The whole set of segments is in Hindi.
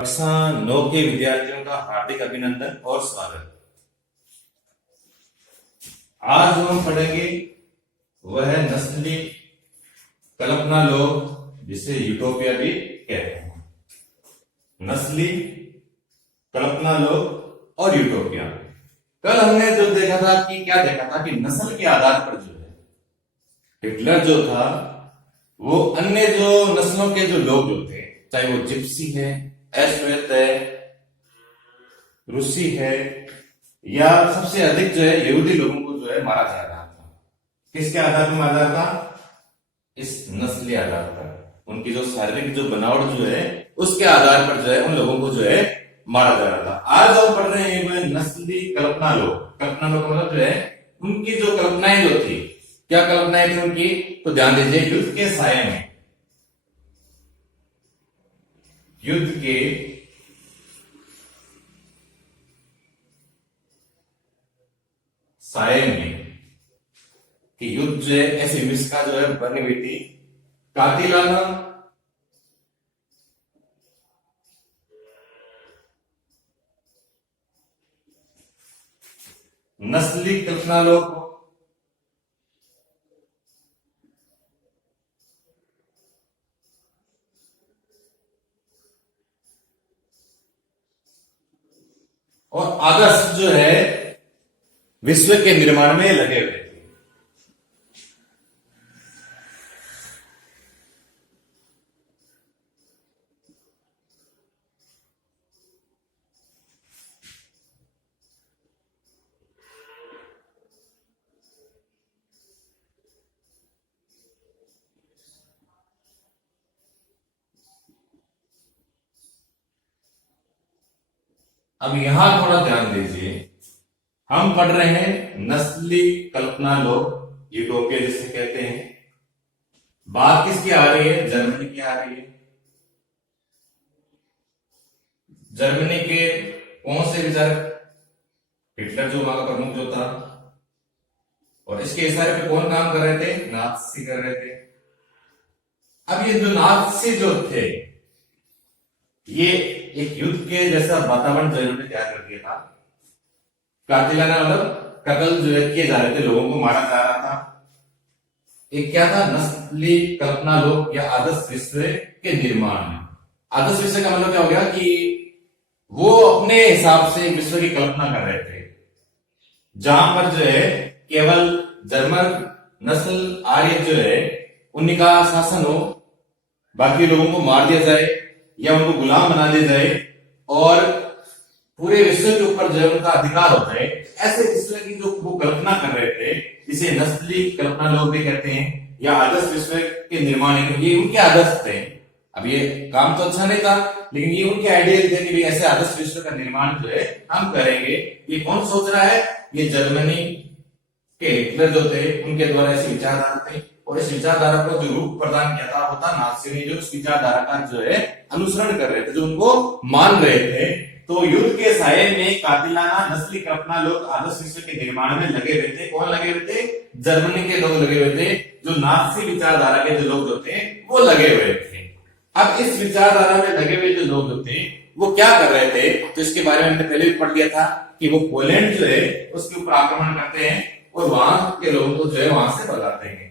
कक्षा 9 के विद्यार्थियों का हार्दिक अभिनंदन और स्वागत। आज हम पढ़ेंगे वह नस्ली कल्पना लोग जिसे यूटोपिया भी कहते हैं। नस्ली कल्पना लोग और यूटोपिया। कल हमने जो देखा था कि क्या देखा था कि नस्ल के आधार पर जो है हिटलर जो था वो अन्य जो नस्लों के जो लोग जो थे, चाहे वो जिप्सी है, एस्वेत है, रूसी है, या सबसे अधिक जो है यहूदी लोगों को जो है मारा जा रहा था। किसके आधार पर मारा था? इस नस्ली आधार पर। उनकी जो शारीरिक जो बनावट जो है उसके आधार पर जो है उन लोगों को जो है मारा जा रहा था। आज हम पढ़ रहे हैं वह नस्ली कल्पना लोग। कल्पना लोग का मतलब जो है उनकी जो कल्पनाएं जो थी, क्या कल्पनाएं थी उनकी, तो ध्यान दीजिए। युद्ध के साये में, युद्ध के साये में, कि युद्ध जो है ऐसी विस्का जो है बनी हुई थी, कातिलाना नस्ली कल्पना लोग और आदर्श जो है विश्व के निर्माण में लगे हुए थे। अब यहां थोड़ा ध्यान दीजिए, हम पढ़ रहे हैं नस्ली कल्पना लोग, यूटोपिया जिसे कहते हैं। बात किसकी आ रही है? जर्मनी की आ रही है। जर्मनी के कौन से विचारक? हिटलर जो वहां का प्रमुख जो था, और इसके इशारे पे कौन काम कर रहे थे? नाथसी कर रहे थे। अब ये जो नाथसी जो थे, ये एक युद्ध के जैसा वातावरण जो इन्होंने तैयार कर दिया था। कातिलाना मतलब कत्ल जो है किए जा रहे थे, लोगों को मारा जा रहा था। एक क्या था? नस्ली कल्पना लोग या आदर्श विश्व के निर्माण। आदर्श विश्व का मतलब क्या हो गया कि वो अपने हिसाब से विश्व की कल्पना कर रहे थे, जहां पर जो है केवल जर्मन नस्ल आर्य जो है उन्हीं का शासन हो, बाकी लोगों को मार दिया जाए या उनको गुलाम बना दिया जाए और पूरे विश्व के ऊपर जो है उनका अधिकार होता है। ऐसे विश्व की जो वो कल्पना कर रहे थे, इसे नस्ली कल्पना लोग भी कहते हैं या आदर्श विश्व के निर्माण, ये उनके आदर्श थे। अब ये काम तो अच्छा नहीं था, लेकिन ये उनके आइडियल थे कि भाई ऐसे आदर्श विश्व का निर्माण जो है हम करेंगे। ये कौन सोच रहा है? ये जर्मनी के हिटलर जो थे उनके द्वारा ऐसी विचारधारा थे, और इस विचारधारा को जो रूप प्रदान किया था वो था नाथसी ने, जो इस विचारधारा का जो है अनुसरण कर रहे थे, जो उनको मान रहे थे। तो युद्ध के साये में कातिलाना नस्ली कल्पना लोग आदर्श विश्व के निर्माण में लगे हुए थे। कौन लगे हुए थे? जर्मनी के लोग लगे हुए थे। जो नाथसी विचारधारा के जो लोग जो थे वो लगे हुए थे। अब इस विचारधारा में लगे हुए जो लोग जो थे वो क्या कर रहे थे, तो इसके बारे में हमने पहले भी पढ़ लिया था कि वो पोलैंड जो है उसके ऊपर आक्रमण करते हैं और वहां के लोगों को जो है वहां से भगाते हैं।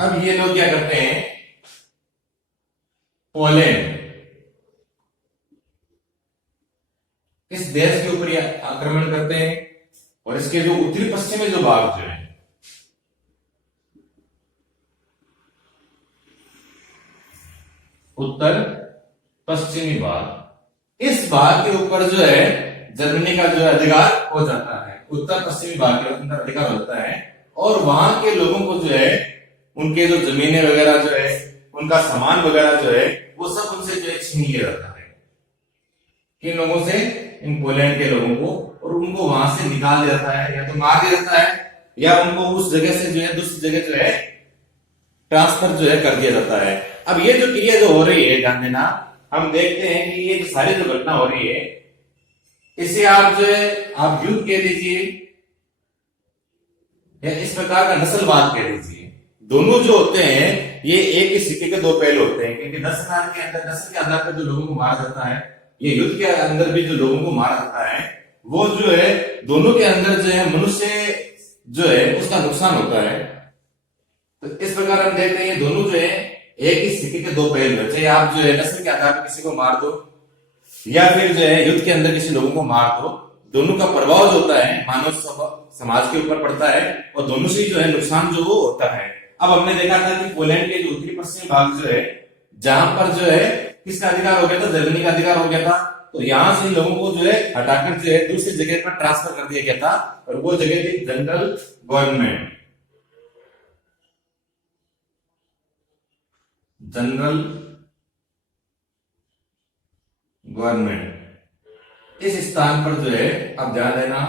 अब ये लोग क्या करते हैं? पोलैंड, इस देश के ऊपर आक्रमण करते हैं और इसके जो उत्तरी पश्चिमी जो भाग जो है, उत्तर पश्चिमी भाग, इस भाग के ऊपर जो है जर्मनी का जो है अधिकार हो जाता है। उत्तर पश्चिमी भाग के अंदर अधिकार हो जाता है और वहां के लोगों को जो है उनके जो जमीनें वगैरह जो है, उनका सामान वगैरह जो है वो सब उनसे जो है छीन लिया जाता है। किन लोगों से? इन पोलैंड के लोगों को, और उनको वहां से निकाल दिया जाता है, या तो मार दिया जाता है या उनको उस जगह से जो है दूसरी जगह जो है ट्रांसफर जो है कर दिया जाता है। अब ये जो क्रिया जो हो रही है, ध्यान देना, हम देखते हैं कि ये जो सारी जो घटना हो रही है इसे आप जो है आप युद्ध कह दीजिए या इस प्रकार का नस्लवाद कह दीजिए। दोनों जो होते हैं ये एक ही सिक्के के दो पहलू होते हैं, क्योंकि नस्ल के आधार पर जो लोगों को मारा जाता है, ये युद्ध के अंदर भी जो लोगों को मारा जाता है, वो जो है दोनों के अंदर जो है मनुष्य जो है उसका नुकसान होता है। तो इस प्रकार हम देखते हैं ये दोनों जो है एक ही सिक्के के दो पहलू है। चाहे आप जो है नस्ल के आधार पर किसी को मार दो या फिर जो है युद्ध के अंदर किसी लोगों को मार दो, दोनों का प्रभाव जो होता है मानव समाज के ऊपर पड़ता है और दोनों से जो है नुकसान जो वो होता है। अब हमने देखा था कि पोलैंड के जो उत्तरी पश्चिमी भाग जो है जहां पर जो है किसका अधिकार हो गया था, जर्मनी का अधिकार हो गया था। तो यहां से लोगों को जो है हटाकर जो है दूसरी जगह पर ट्रांसफर कर दिया गया था और वो जगह थी जनरल गवर्नमेंट। जनरल गवर्नमेंट इस स्थान पर जो है अब ध्यान देना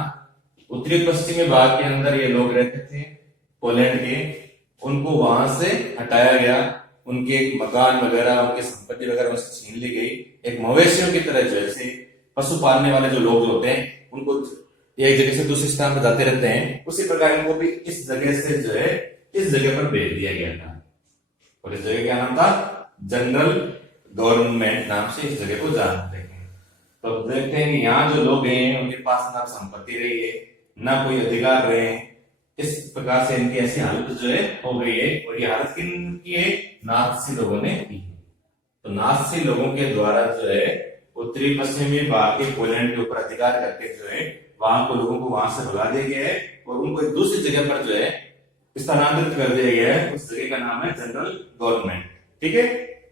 उत्तरी पश्चिमी भाग के अंदर ये लोग रहते थे पोलैंड के, उनको वहां से हटाया गया, उनके मकान वगैरह उनकी संपत्ति वगैरह उनसे छीन ली गई। एक मवेशियों की तरह जैसे पशु पालने वाले जो लोग होते हैं उनको एक जगह से दूसरे स्थान पर जाते रहते हैं, उसी प्रकार इनको भी इस जगह से जो है इस जगह पर भेज दिया गया था और इस जगह क्या नाम था, जनरल गवर्नमेंट नाम से इस जगह को जानते हैं। तो देखते हैं कि यहाँ जो लोग हैं उनके पास ना संपत्ति रही है ना कोई अधिकार रहे हैं, इस प्रकार से इनकी ऐसी हालत जो है हो गई है। और ये हालत किन की है, नाथसी लोगों ने की है। तो नाथसी लोगों के द्वारा जो है उत्तरी पश्चिमी भाग के पोलैंड के ऊपर अधिकार करके जो है वहां को लोगों को वहां से भगा दिया गया है और उनको एक दूसरी जगह पर जो है स्थानांतरित कर दिया गया है। उस जगह का नाम है जनरल गवर्नमेंट। ठीक है,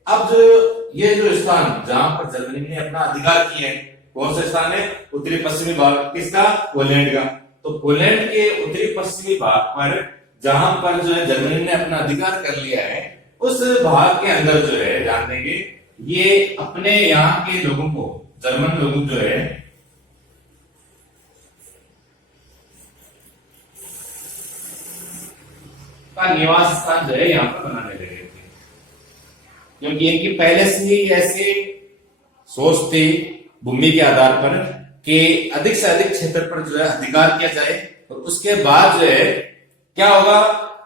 अब जो ये जो स्थान जहां पर जर्मनी ने अपना अधिकार किया है, कौन सा स्थान है, उत्तरी पश्चिमी भाग किसका, पोलैंड का। तो पोलैंड के उत्तरी पश्चिमी भाग पर जहां पर जो है जर्मनी ने अपना अधिकार कर लिया है, उस भाग के अंदर जो है जान देंगे ये अपने यहाँ के लोगों को, जर्मन लोगों जो है का निवास स्थान जो है यहाँ पर बनाने लगे थे, क्योंकि इनकी पहले से ही ऐसे सोच थी भूमि के आधार पर कि अधिक से अधिक क्षेत्र पर जो है अधिकार किया जाए और उसके बाद जो है क्या होगा,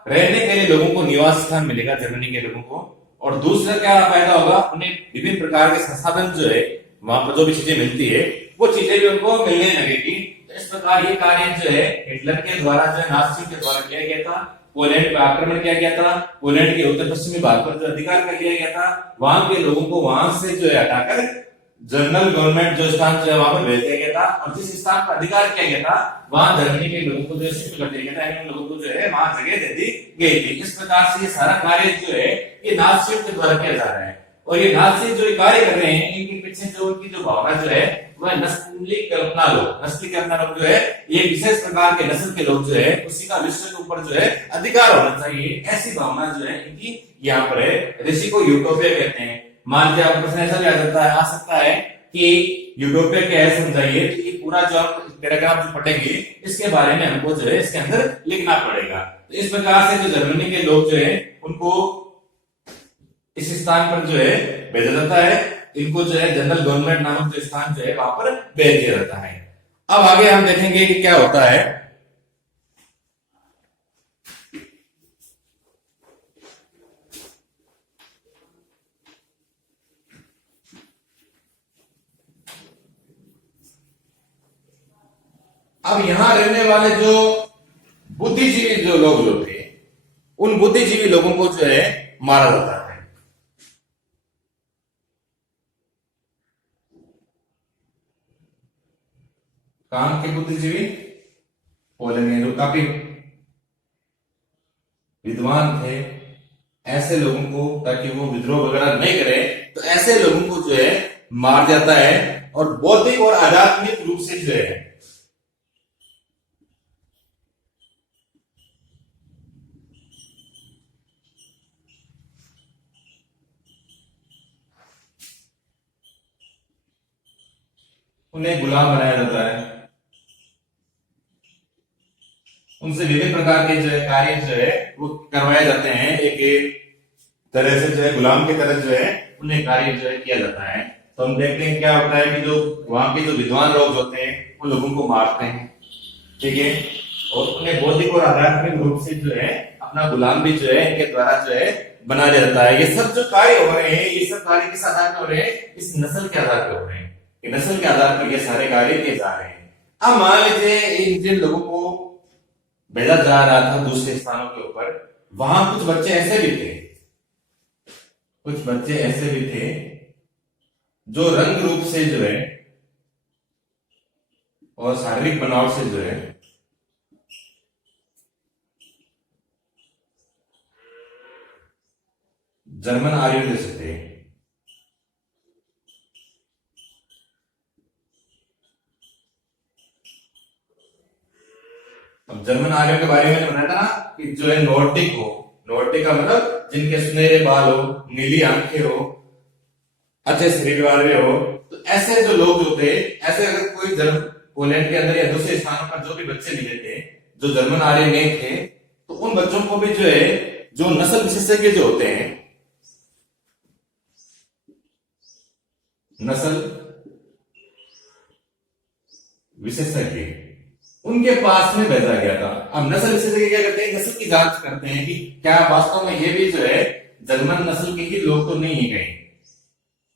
रहने के लिए लोगों को निवास स्थान मिलेगा जर्मनी के लोगों को, और दूसरा क्या फायदा होगा, उन्हें विभिन्न प्रकार के संसाधन जो है वहां पर जो भी चीजें मिलती है वो चीजें भी उनको मिलने लगेगी। तो इस प्रकार ये कार्य जो है हिटलर के द्वारा जो है नाजी के द्वारा किया गया था। पोलैंड पर आक्रमण किया गया था, पोलैंड के उत्तर पश्चिमी भाग पर जो अधिकार कर लिया गया था, वहां के लोगों को वहां से जो है हटाकर जनरल गवर्नमेंट जो स्थान जो है वहां पर भेज दिया गया था और जिस स्थान पर अधिकार किया गया था वहां जर्मनी के लोगों को जो शिफ्ट कर दिया गया था, इन लोगों को जो है वहां जगह दे दी गई थी। इस प्रकार से ये सारा कार्य जो है ये नाजी के द्वारा किया जा रहा है और ये नाजी जो कार्य कर रहे हैं इनके पीछे जो उनकी जो भावना जो है वह नस्ली कल्पना लोग जो है ये विशेष प्रकार के नस्ल के लोग जो है उसी का विश्व के ऊपर जो है अधिकार होना चाहिए, ऐसी भावना जो है इनकी यहाँ पर है। ऋषि को यूटोपिया कहते हैं। मान लीजिए आपको प्रश्न ऐसा भी आ सकता है कि यूटोपिया क्या है समझाइए, तो ये पूरा जो पैराग्राफ जो पढ़ेंगे इसके बारे में हमको जो है इसके अंदर लिखना पड़ेगा। तो इस प्रकार से जो जर्मनी के लोग जो है उनको इस स्थान पर जो है भेजा जाता है, इनको जो है जनरल गवर्नमेंट नामक जो स्थान जो है वहां पर भेज दिया जाता है। अब आगे हम देखेंगे कि क्या होता है। अब यहां रहने वाले जो बुद्धिजीवी जो लोग जो थे उन बुद्धिजीवी लोगों को जो है मारा जाता है। काम के बुद्धिजीवी पोलैंड जो काफी विद्वान थे, ऐसे लोगों को ताकि वो विद्रोह वगैरह नहीं करे तो ऐसे लोगों को जो है मार जाता है और बौद्धिक और आध्यात्मिक रूप से जो है उन्हें गुलाम बनाया जाता है। उनसे विभिन्न प्रकार के जो है कार्य जो है वो करवाए जाते हैं, एक तरह से जो है गुलाम की तरह जो है उन्हें कार्य जो है किया जाता है। तो हम देखते हैं क्या होता है कि जो वहां के जो विद्वान लोग होते हैं उन लोगों को मारते हैं, ठीक है, और उन्हें बौद्धिक और आध्यात्मिक रूप से जो है अपना गुलाम भी जो है इनके द्वारा जो है बना दिया जाता है। ये सब जो कार्य हो रहे हैं, ये सब कार्य किस आधार पर हो रहे हैं? इस नस्ल के आधार पर हो रहे हैं। नस्ल के आधार पर ये सारे कार्य किए जा रहे हैं। अब मान लीजिए इन जिन लोगों को भेजा जा रहा था दूसरे स्थानों के ऊपर, वहां कुछ बच्चे ऐसे भी थे, कुछ बच्चे ऐसे भी थे जो रंग रूप से जो है और शारीरिक बनावट से जो है जर्मन आर्यों जैसे थे। अब जर्मन आर्यों के बारे में मैंने बताया था ना कि जो है नॉर्डिक हो, नॉर्डिक का मतलब जिनके सुनहरे बाल हो, नीली आंखें हो, अच्छे शरीर वाले हो, तो ऐसे जो लोग जो थे, ऐसे अगर कोई जर्मन पोलैंड के अंदर या दूसरे स्थानों पर जो भी बच्चे मिले थे जो जर्मन आर्य नहीं थे, तो उन बच्चों को भी जो है जो नस्ल विशेषज्ञ जो होते हैं, नस्ल विशेषज्ञ, उनके पास में भेजा गया था। अब नस्ल विशेषज्ञ क्या करते हैं? नस्ल की जांच करते हैं कि क्या वास्तव में ये भी जो है जर्मन नस्ल के ही लोग तो नहीं है कहीं,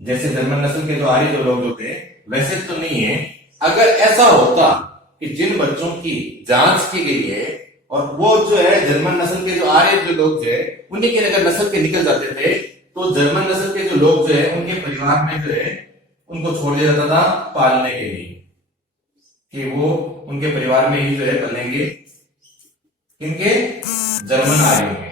जैसे जर्मन नस्ल के जो आर्य जो लोग होते हैं वैसे तो नहीं है। अगर ऐसा होता कि जिन बच्चों की जांच की गई है और वो जो है जर्मन नस्ल के जो आर्य जो लोग जो है उन्हीं के अगर नस्ल के निकल जाते थे, तो जर्मन नस्ल के जो लोग जो है उनके परिवार में जो है उनको छोड़ दिया जाता था पालने के लिए, कि वो उनके परिवार में ही जो है पलेंगे, इनके जर्मन आर्यों में।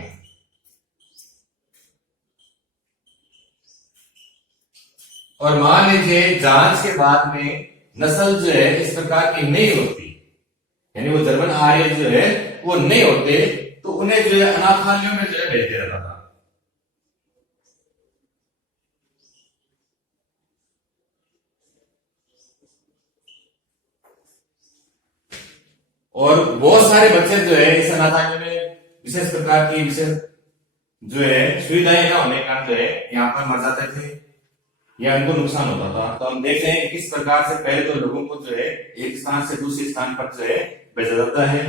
और मान लीजिए जांच के बाद में नस्ल जो है इस प्रकार की नहीं होती, यानी वो जर्मन आर्य जो है वो नहीं होते, तो उन्हें जो है अनाथालयों में जो है भेज दिया जाता था। और बहुत सारे बच्चे जो है इस अनाथालय में विशेष प्रकार की विशेष जो है सुविधाएं न होने के कारण जो है यहाँ पर मर जाते थे या इनको नुकसान होता था। तो हम देखते हैं किस प्रकार से पहले तो लोगों को जो है एक स्थान से दूसरे स्थान पर जो है भेजा जाता है,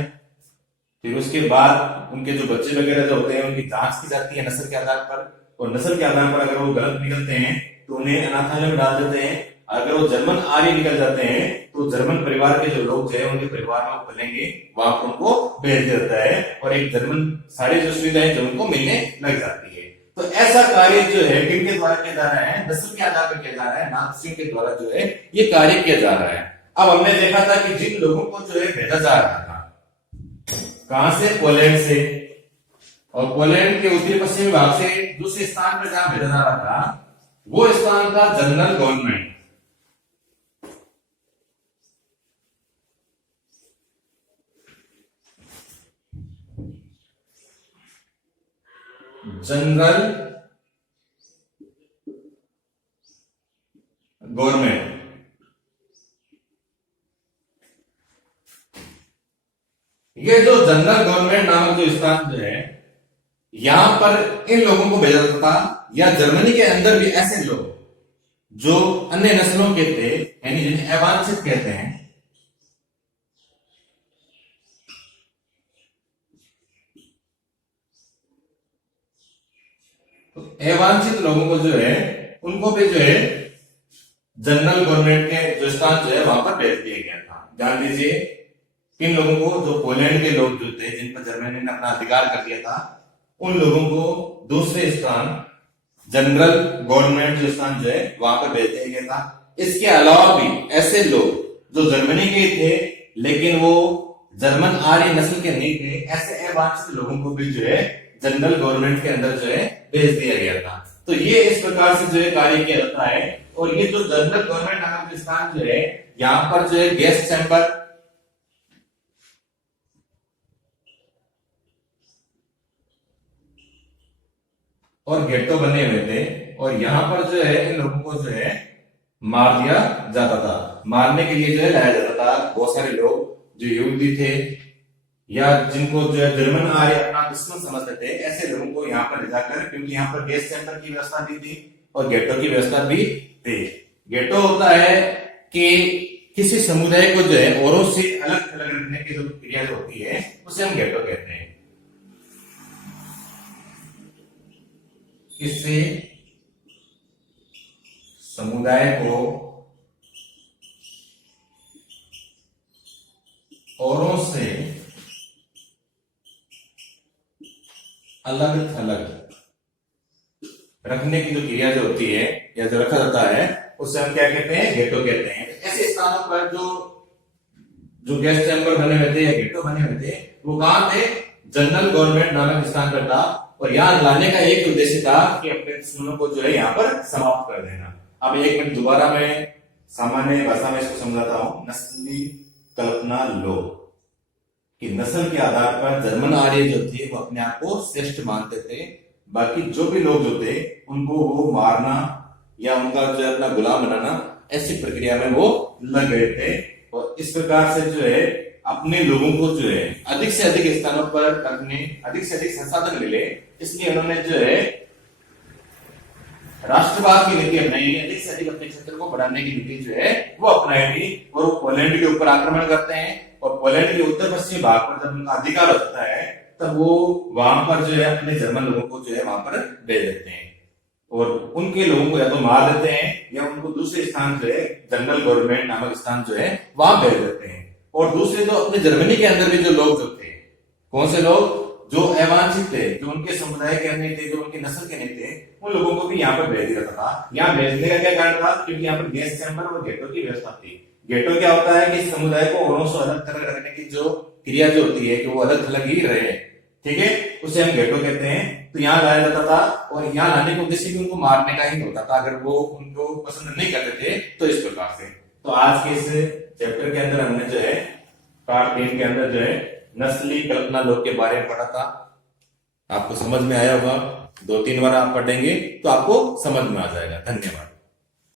फिर उसके बाद उनके जो बच्चे वगैरह जो होते हैं उनकी जांच की जाती है नस्ल के आधार पर, और नस्ल के आधार पर अगर वो गलत निकलते हैं तो उन्हें अनाथालय में डाल देते हैं। अगर वो जर्मन आर्य निकल जाते हैं तो जर्मन परिवार के जो लोग जो है उनके परिवार में पलेंगे, वहां पर उनको भेज दिया जाता है और एक जर्मन सारी जो सुविधाएं जो उनको मिलने लग जाती है। तो ऐसा कार्य जो है किनके द्वारा किया जा रहा है? नस्ल के आधार पर किया जा रहा है, नाथसिंह के द्वारा जो है ये कार्य किया जा रहा है। अब हमने देखा था कि जिन लोगों को जो है भेजा जा रहा था कहां से? पोलैंड से, और पोलैंड के उत्तरी पश्चिमी भाग से दूसरे स्थान पर जहां भेजा जा रहा था वो स्थान था जनरल गवर्नमेंट। जनरल गवर्नमेंट, ये जो जनरल गवर्नमेंट नामक जो स्थान जो है यहां पर इन लोगों को भेजा जाता था, या जर्मनी के अंदर भी ऐसे लोग जो अन्य नस्लों के थे, यानी जिन्हें अवांछित कहते हैं, तो अवांछित लोगों को जो है उनको भी जो है जनरल गवर्नमेंट के जो स्थान जो है वहां पर भेज दिया गया था। ध्यान दीजिए, किन लोगों को? जो पोलैंड के लोग जो थे जिन पर जर्मनी ने अपना अधिकार कर दिया था, उन लोगों को दूसरे स्थान जनरल गवर्नमेंट जो स्थान जो है वहां पर भेज दिया गया था। इसके अलावा भी ऐसे लोग जो जर्मनी के थे लेकिन वो जर्मन आर्य नस्ल के नहीं थे, ऐसे अवांछित लोगों को भी जो है जनरल गवर्नमेंट के अंदर जो है भेज दिया गया था। तो ये इस प्रकार से जो है कार्य किया जाता है। और ये जो जनरल गवर्नमेंट नामक स्थान जो है यहाँ पर जो है गैस चैम्बर और गेटो बने हुए थे, और यहाँ पर जो है इन लोगों को जो है मार दिया जाता था। मारने के लिए जो है लाया जाता था बहुत सारे लोग जो यहूदी थे या जिनको जो है जर्मन आर्य अपना दुश्मन समझते थे, ऐसे लोगों को यहाँ पर ले जाकर, क्योंकि यहाँ पर गैस चैम्बर की व्यवस्था भी थी और गेटो की व्यवस्था भी थी, गेटो होता है कि किसी समुदाय को जो है औरों से अलग अलग रखने की जो क्रिया जो होती है उसे हम गेटो कहते हैं। किसी समुदाय को औरों से अलग थलग रखने की जो क्रिया जो होती है या जो रखा जाता है उसे हम क्या कहते हैं, गेटो कहते हैं। ऐसे स्थानों पर जो गेस्ट चैम्बर बने हुए थे या गेटो बने हुए थे वो कहां थे, जनरल गवर्नमेंट नामक स्थान पर था। और यहाँ लाने का एक उद्देश्य था कि अपने दुश्मनों को जो है यहाँ पर समाप्त कर देना। अब एक मिनट दोबारा मैं सामान्य भाषा में इसको समझाता हूं। नस्ली कल्पना लोग कि नस्ल के आधार पर जर्मन आर्य जो थे वो अपने आप को श्रेष्ठ मानते थे, बाकी जो भी लोग जो थे उनको वो मारना या उनका जो है अपना गुलाम बनाना, ऐसी प्रक्रिया में वो लग गए थे। और इस प्रकार से जो है अपने लोगों को जो है अधिक से अधिक स्थानों पर रखने, अधिक से अधिक संसाधन मिले, इसलिए उन्होंने जो है राष्ट्रवाद की नीति अपनाई, अधिक से अधिक अपने क्षेत्र को बढ़ाने की नीति जो है वो अपनाई थी। और वो पोलैंड के ऊपर आक्रमण करते हैं और पोलैंड के उत्तर पश्चिमी भाग पर जब उनका अधिकार होता है तब वो वहां पर जो है अपने जर्मन लोगों को जो है वहां पर भेज देते हैं और उनके लोगों को या तो मार देते हैं या उनको दूसरे स्थान जो है जनरल गवर्नमेंट नामक स्थान जो है वहां भेज देते हैं। और दूसरे तो अपने जर्मनी के अंदर भी जो लोग जो थे, कौन से लोग, जो अवांछित थे, जो उनके समुदाय के नहीं थे, जो उनकी नस्ल के नहीं थे, उन लोगों को भी यहाँ पर भेज दिया था। यहाँ भेजने का क्या कारण था, क्योंकि यहाँ पर गैस चैम्बर और गेटो की व्यवस्था थी। गेटो क्या होता है कि समुदाय को औरों से अलग तरह रखने की जो क्रिया जो होती है कि वो अलग थलग ही रहे, ठीक है, उसे हम गेटो कहते हैं। तो यहाँ लाया जाता था और यहाँ लाने का उद्देश्य भी उनको मारने का ही होता था अगर वो उनको पसंद नहीं करते थे। तो इस प्रकार से तो आज के इस चैप्टर के अंदर हमने जो है पार्ट 3 के अंदर जो है नस्ली कल्पना लोग के बारे में पढ़ा था। आपको समझ में आया होगा, 2-3 बार आप पढ़ेंगे तो आपको समझ में आ जाएगा। धन्यवाद।